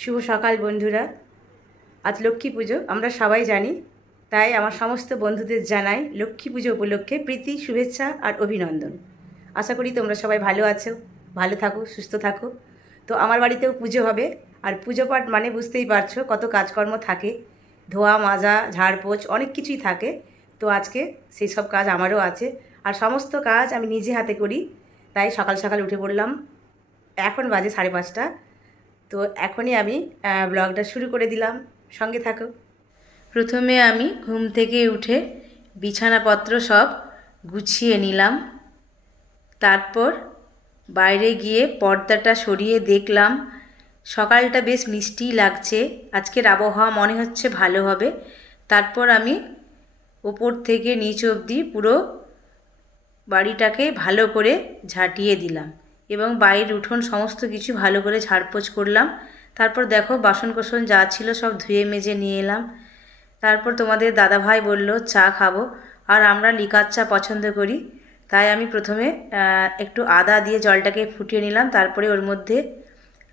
শুভ সকাল বন্ধুরা। আজ লক্ষ্মী পুজো আমরা সবাই জানি, তাই আমার সমস্ত বন্ধুদের জানাই লক্ষ্মী পুজো উপলক্ষে প্রীতি, শুভেচ্ছা আর অভিনন্দন। আশা করি তোমরা সবাই ভালো আছো, ভালো থাকো, সুস্থ থাকো। তো আমার বাড়িতেও পুজো হবে, আর পুজো পাঠ মানে বুঝতেই পারছো কত কাজকর্ম থাকে, ধোয়া মাজা ঝাড়পোছ অনেক কিছুই থাকে। তো আজকে সেই সব কাজ আমারও আছে, আর সমস্ত কাজ আমি নিজে হাতে করি। তাই সকাল সকাল উঠে পড়লাম, এখন বাজে 5:30। তো এখনই আমি ব্লগটা শুরু করে দিলাম, সঙ্গে থাকো। প্রথমে আমি ঘুম থেকে উঠে বিছানাপত্র সব গুছিয়ে নিলাম। তারপর বাইরে গিয়ে পর্দাটা সরিয়ে দেখলাম সকালটা বেশ মিষ্টিই লাগছে, আজকের আবহাওয়া মনে হচ্ছে ভালো হবে। তারপর আমি ওপর থেকে নিচ অবধি পুরো বাড়িটাকে ভালো করে ঝাঁটিয়ে দিলাম এবং বাইরের উঠোন সমস্ত কিছু ভালো করে ঝাড়পোছ করলাম। তারপর দেখো বাসন কোসন যা ছিল সব ধুয়ে মেজে নিয়ে এলাম। তারপর তোমাদের দাদাভাই বলল চা খাবো, আর আমরা লিকার চা পছন্দ করি। তাই আমি প্রথমে একটু আদা দিয়ে জলটাকে ফুটিয়ে নিলাম, তারপরে ওর মধ্যে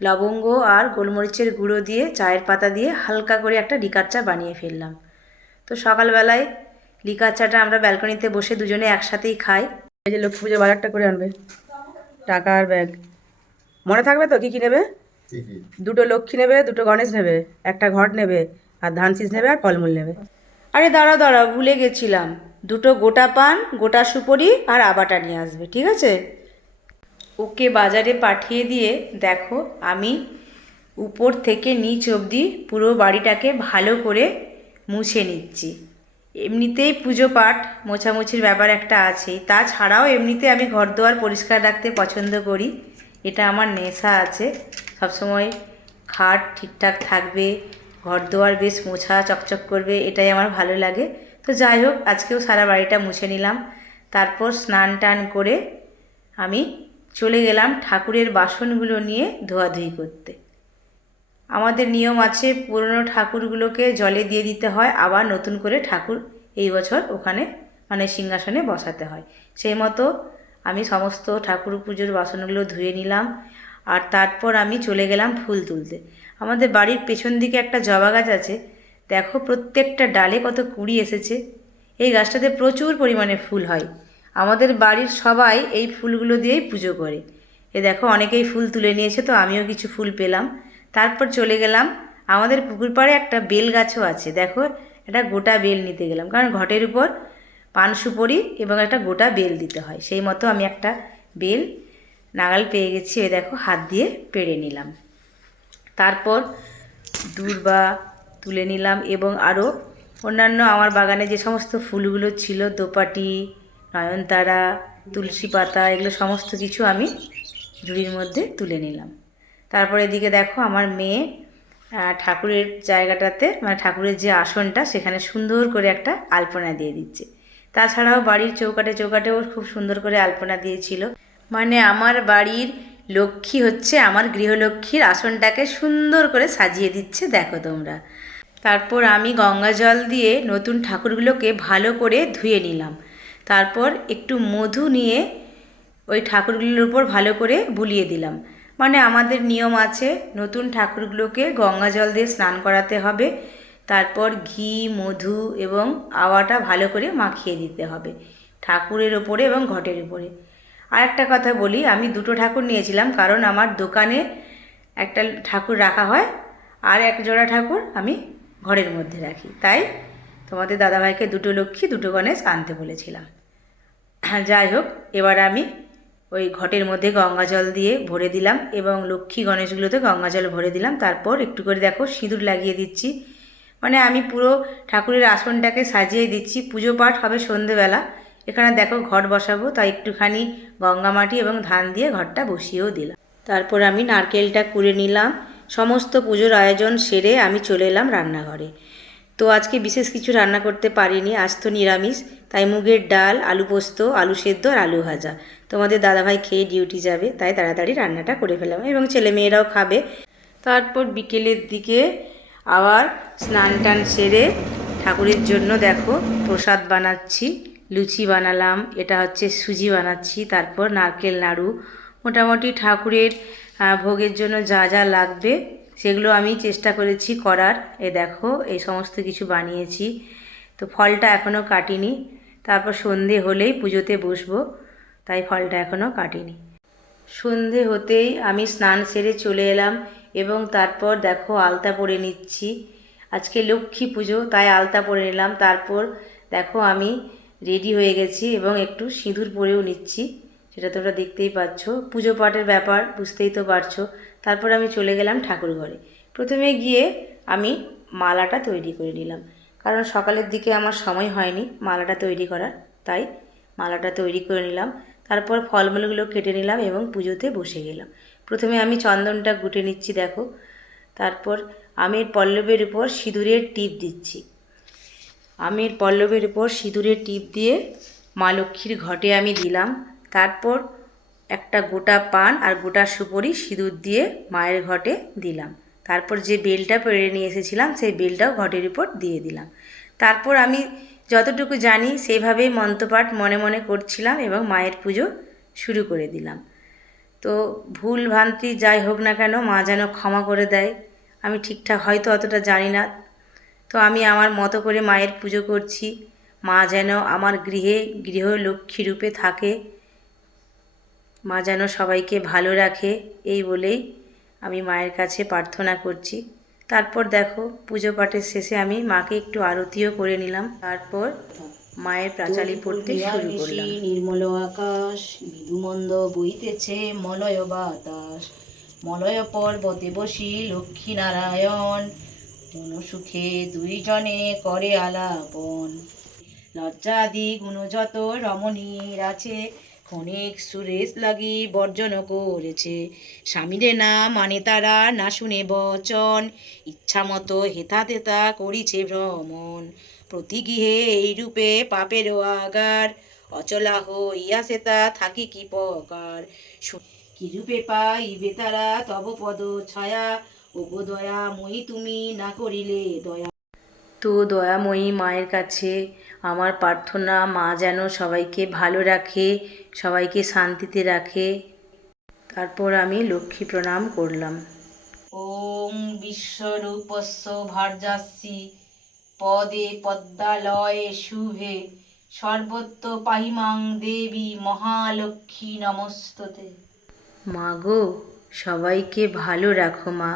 লবঙ্গ আর গোলমরিচের গুঁড়ো দিয়ে চায়ের পাতা দিয়ে হালকা করে একটা লিকার চা বানিয়ে ফেললাম। তো সকালবেলায় লিকার চাটা আমরা ব্যালকনিতে বসে দুজনে একসাথেই খাই। এই যে লক্ষ্মী পুজো বাজারটা করে আনবে, টাকা আর ব্যাগ। মনে থাকবে তো কী কী নেবে? দুটো লক্ষ্মী নেবে, দুটো গণেশ নেবে, একটা ঘট নেবে, আর ধান শীষ নেবে, আর ফলমূল নেবে। আরে দাঁড়াও দাঁড়াও, ভুলে গেছিলাম, দুটো গোটা পান, গোটা সুপারি আর আবাটা নিয়ে আসবে, ঠিক আছে? ওকে বাজারে পাঠিয়ে দিয়ে দেখো আমি উপর থেকে নিচ অবধি পুরো বাড়িটাকে ভালো করে মুছে নিচ্ছি। এমনিতেই পুজো পাঠ মোছামুছির ব্যাপার একটা আছেই, তাছাড়াও এমনিতে আমি ঘরদোয়ার পরিষ্কার রাখতে পছন্দ করি, এটা আমার নেশা আছে। সবসময় খাট ঠিকঠাক থাকবে, ঘরদোয়ার বেশ মোছা চকচক করবে, এটাই আমার ভালো লাগে। তো যাই হোক, আজকেও সারা বাড়িটা মুছে নিলাম। তারপর স্নান টান করে আমি চলে গেলাম ঠাকুরের বাসনগুলো নিয়ে ধোয়াধুয়ি করতে। আমাদের নিয়ম আছে পুরনো ঠাকুরগুলোকে জলে দিয়ে দিতে হয়, আবার নতুন করে ঠাকুর এই বছর ওখানে মানে সিংহাসনে বসাতে হয়। সেই মতো আমি সমস্ত ঠাকুর পুজোর বাসনগুলো ধুয়ে নিলাম, আর তারপর আমি চলে গেলাম ফুল তুলতে। আমাদের বাড়ির পেছন দিকে একটা জবা গাছ আছে, দেখো প্রত্যেকটা ডালে কত কুঁড়ি এসেছে। এই গাছটাতে প্রচুর পরিমাণে ফুল হয়, আমাদের বাড়ির সবাই এই ফুলগুলো দিয়েই পুজো করে। এ দেখো অনেকেই ফুল তুলে নিয়েছে, তো আমিও কিছু ফুল পেলাম। তারপর চলে গেলাম, আমাদের পুকুর পাড়ে একটা বেল গাছও আছে, দেখো একটা গোটা বেল নিতে গেলাম, কারণ ঘটের উপর পান সুপারি এবং একটা গোটা বেল দিতে হয়। সেই মতো আমি একটা বেল নাগাল পেয়ে গেছি, ওই দেখো হাত দিয়ে পেড়ে নিলাম। তারপর দূর্বা তুলে নিলাম এবং আরও অন্যান্য আমার বাগানে যে সমস্ত ফুলগুলো ছিল, দোপাটি, নয়নতারা, তুলসী পাতা, এগুলো সমস্ত কিছু আমি ঝুড়ির মধ্যে তুলে নিলাম। তারপর এদিকে দেখো আমার মেয়ে ঠাকুরের জায়গাটাতে মানে ঠাকুরের যে আসনটা সেখানে সুন্দর করে একটা আলপনা দিয়ে দিচ্ছে। তাছাড়াও বাড়ির চৌকাটে চৌকাটেও খুব সুন্দর করে আলপনা দিয়েছিল। মানে আমার বাড়ির লক্ষ্মী হচ্ছে আমার গৃহলক্ষ্মীর আসনটাকে সুন্দর করে সাজিয়ে দিচ্ছে, দেখো তোমরা। তারপর আমি গঙ্গা জল দিয়ে নতুন ঠাকুরগুলোকে ভালো করে ধুয়ে নিলাম। তারপর একটু মধু নিয়ে ওই ঠাকুরগুলোর উপর ভালো করে বুলিয়ে দিলাম। মানে আমাদের নিয়ম আছে নতুন ঠাকুরগুলোকে গঙ্গা জল দিয়ে স্নান করাতে হবে, তারপর ঘি, মধু এবং আওয়াটা ভালো করে মাখিয়ে দিতে হবে ঠাকুরের ওপরে এবং ঘটের উপরে। আর একটা কথা বলি, আমি দুটো ঠাকুর নিয়েছিলাম, কারণ আমার দোকানে একটা ঠাকুর রাখা হয় আর এক জোড়া ঠাকুর আমি ঘরের মধ্যে রাখি, তাই তোমাদের দাদাভাইকে দুটো লক্ষ্মী দুটো গণেশ আনতে বলেছিলাম। যাই হোক, এবার আমি ওই ঘটের মধ্যে গঙ্গা জল দিয়ে ভরে দিলাম এবং লক্ষ্মী গণেশগুলোতে গঙ্গা জল ভরে দিলাম। তারপর একটু করে দেখো সিঁদুর লাগিয়ে দিচ্ছি, মানে আমি পুরো ঠাকুরের আসনটাকে সাজিয়ে দিচ্ছি। পুজো পাঠ হবে সন্ধেবেলা, এখানে দেখো ঘট বসাবো, তাই একটুখানি গঙ্গা মাটি এবং ধান দিয়ে ঘরটা বসিয়েও দিলাম। তারপর আমি নারকেলটা কুড়ে নিলাম। সমস্ত পুজোর আয়োজন সেরে আমি চলে এলাম রান্নাঘরে। তো আজকে বিশেষ কিছু রান্না করতে পারিনি, আজ তো নিরামিষ, তাই মুগের ডাল, আলু পোস্ত, আলু সেদ্ধ আর আলু ভাজা। তোমাদের দাদাভাই খেয়ে ডিউটি যাবে, তাই তাড়াতাড়ি রান্নাটা করে ফেলাম এবং ছেলেমেয়েরাও খাবে। তারপর বিকেলের দিকে আবার স্নান টান সেরে ঠাকুরের জন্য দেখো প্রসাদ বানাচ্ছি। লুচি বানালাম, এটা হচ্ছে সুজি বানাচ্ছি, তারপর নারকেল নাড়ু, মোটামুটি ঠাকুরের ভোগের জন্য যা যা লাগবে সেগুলো আমি চেষ্টা করেছি করার। এ দেখো এই সমস্ত কিছু বানিয়েছি। তো ফলটা এখনও কাটিনি, তারপর সন্ধে হলেই পুজোতে বসবো, তাই ফলটা এখনও কাটিনি। সন্ধে হতেই আমি স্নান সেরে চলে এলাম এবং তারপর দেখো আলতা পরে নিচ্ছি। আজকে লক্ষ্মী পুজো, তাই আলতা পরে নিলাম। তারপর দেখো আমি রেডি হয়ে গেছি এবং একটু সিঁদুর পরেও নিচ্ছি, সেটা তোমরা দেখতেই পাচ্ছ। পুজো পাঠের ব্যাপার, বুঝতেই তো পারছো। তারপর আমি চলে গেলাম ঠাকুর ঘরে। প্রথমে গিয়ে আমি মালাটা তৈরি করে নিলাম, কারণ সকালের দিকে আমার সময় হয়নি মালাটা তৈরি করার, তাই মালাটা তৈরি করে নিলাম। তারপর ফলমূলগুলো কেটে নিলাম এবং পুজোতে বসে গেলাম। প্রথমে আমি চন্দনটা গুটে নিচ্ছি দেখো। তারপর আমের পল্লবের উপর সিঁদুরের টিপ দিচ্ছি। আমের পল্লবের উপর সিঁদুরের টিপ দিয়ে মা লক্ষ্মীর ঘটে আমি দিলাম। তারপর একটা গোটা পান আর গোটা সুপারি সিঁদুর দিয়ে মায়ের ঘটে দিলাম। তারপর যে বেলটা পেড়ে নিয়ে এসেছিলাম সেই বেলটাও ঘটের উপর দিয়ে দিলাম। তারপর আমি যতটুকু জানি সেইভাবেই মন্ত্রপাঠ মনে মনে করছিলাম এবং মায়ের পুজো শুরু করে দিলাম। তো ভুল ভ্রান্তি যাই হোক না কেন, মা যেন ক্ষমা করে দেয়। আমি ঠিকঠাক হয়তো অতটা জানি না, তো আমি আমার মতো করে মায়ের পুজো করছি। মা যেন আমার গৃহে গৃহলক্ষ্মী রূপে থাকে, মা যেন সবাইকে ভালো রাখে, এই বলেই আমি মায়ের কাছে প্রার্থনা করছি। তারপর দেখো পুজো পাঠের শেষে আমি মাকে একটু আরতিও করে নিলাম। তারপর মায়ের প্রাচালি পড়তে শুরু করলাম। নির্মল আকাশ, মৃদুমন্দ বইতেছে মলয় বাতাস। মলয় পর্বতে বসি লক্ষ্মী নারায়ণ, মনসুখে দুইজনে করে আলাপন। লজ্জাদি গুণ যত রমণীর আছে, ক্ষণিক সুরেশ লাগি বর্জন করেছে। স্বামীরে না মানে তারা না শুনে বচন, ইচ্ছা মতো হেথা তেথা করিছে ভ্রমণ। প্রতি গৃহে এইরূপে পাপেরও আগার, অচলা হইয়া সেতা থাকি কি প্রকার। কিরূপে পাইবে তারা তব পদ ছায়া, ওগো দয়াময়ী তুমি না করিলে দয়া। তো দয়াময়ী মায়ের কাছে আমার প্রার্থনা, মা যেন সবাইকে ভালো রাখে, সবাইকে শান্তিতে রাখে। তারপর আমি লক্ষ্মী প্রণাম করলাম। ওম বিশ্বরূপস্য ভার্যাসি, পদে পদ্মালয়ে শুভে, সর্বত্র পাহিমাং দেবী মহালক্ষ্মী নমস্ততে। মা গো, সবাইকে ভালো রাখো মা।